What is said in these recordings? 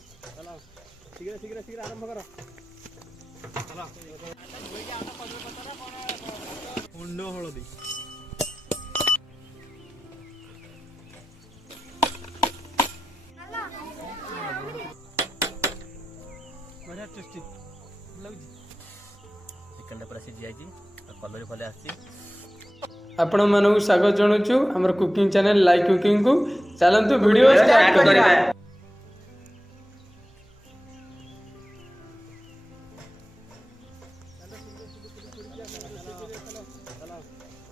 चलो शीघ्र शीघ्र शीघ्र आरंभ करो चलो मुंड हलदी बढ़िया टेस्टी लगुଛି चिकन पूरा सीझी जाइए कलर भले आसी आपण मानक स्वागत जनाऊँ आमर कुकिंग चैनल लाइक कुकिंग को चलतु वीडियो स्टार्ट करिबा।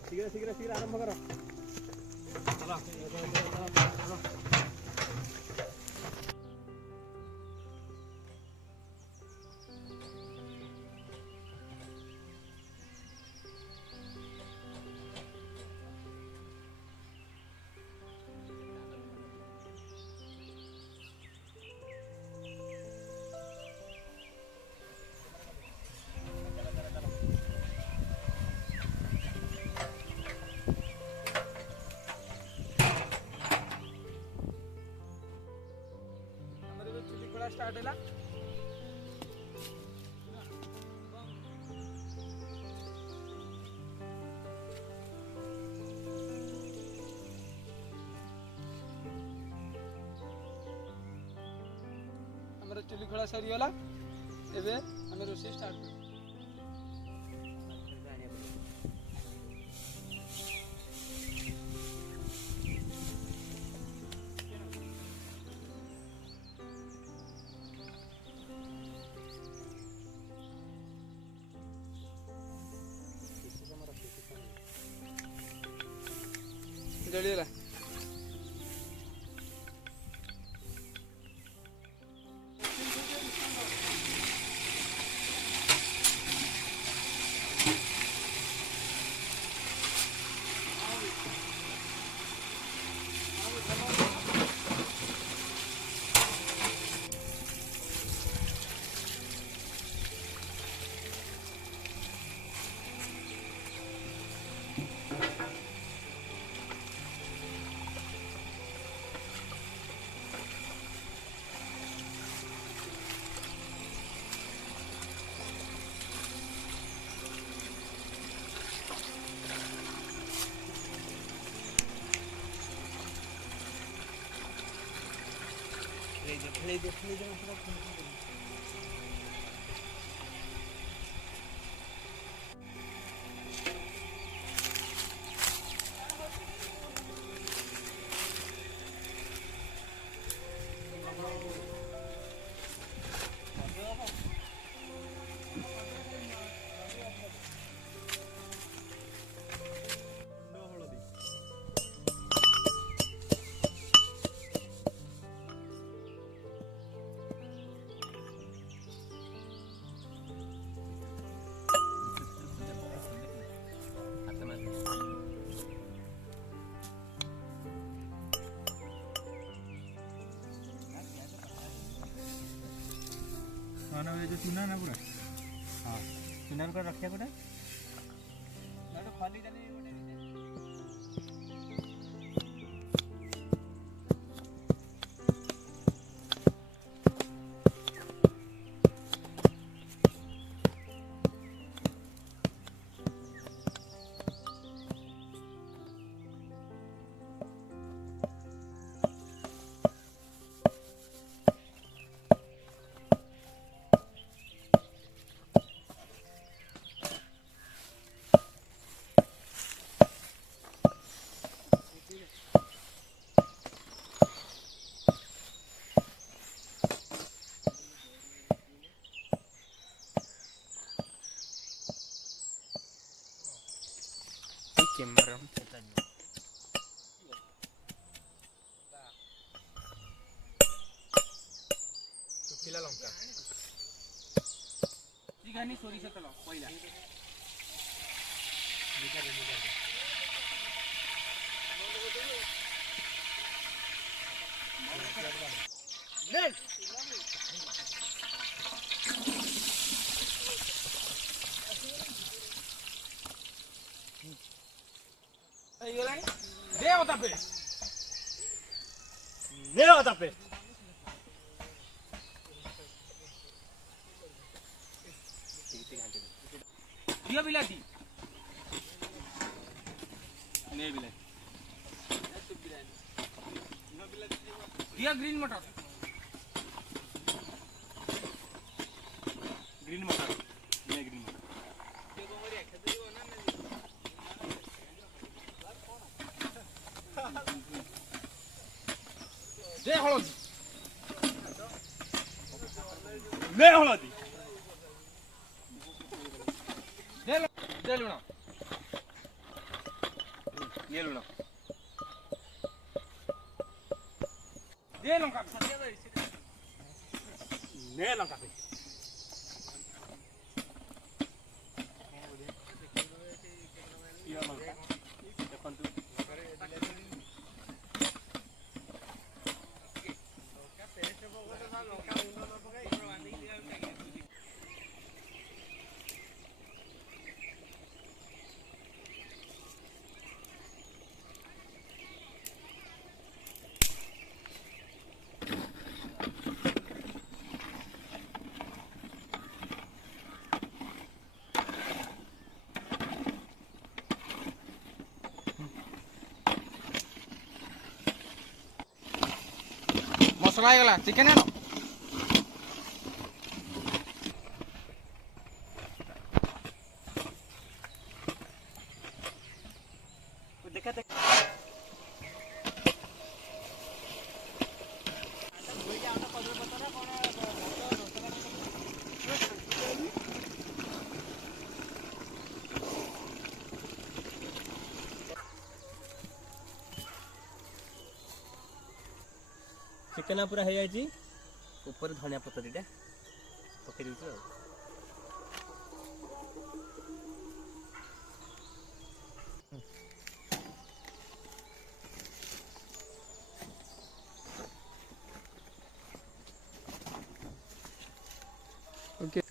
शीघ्र शीघ्र शीघ्र आरंभ करो चलो स्टार्ट है हमर चुली खोला सरी गला एबे हम रोषे स्टार्ट कर जलिएला ले दे जो चुना ना पूरा हाँ चुना को रखिया गोटे खाली जानी सुखिला लंका चिकनी सोरिष तेल पहिला दे बता पे दियो बिलाती ने बिलाती दिया ग्रीन मटर ने ग्रीन मटर दे हळदी ले हळदी दे लुण ये लुण दे लंका ने लंका मसला आइगला चिकेन आनो देखा देख चिकेन पूरा हो जाए ऊपर धनिया पत्र दीटा पकई दूसरा ओके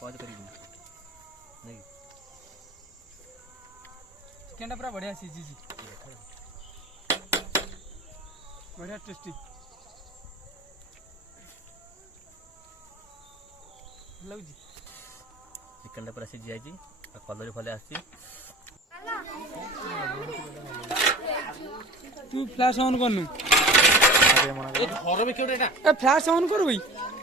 पॉज करी नहीं चिकन पूरा बढ़िया सीझी बढ़िया टेस्टी लगुची चिकेन पूरा सीझी जाए कलर भले आसी तू फ्लैश ऑन करनु ए घर भी क्यों ए फ्लैश ऑन कर भाई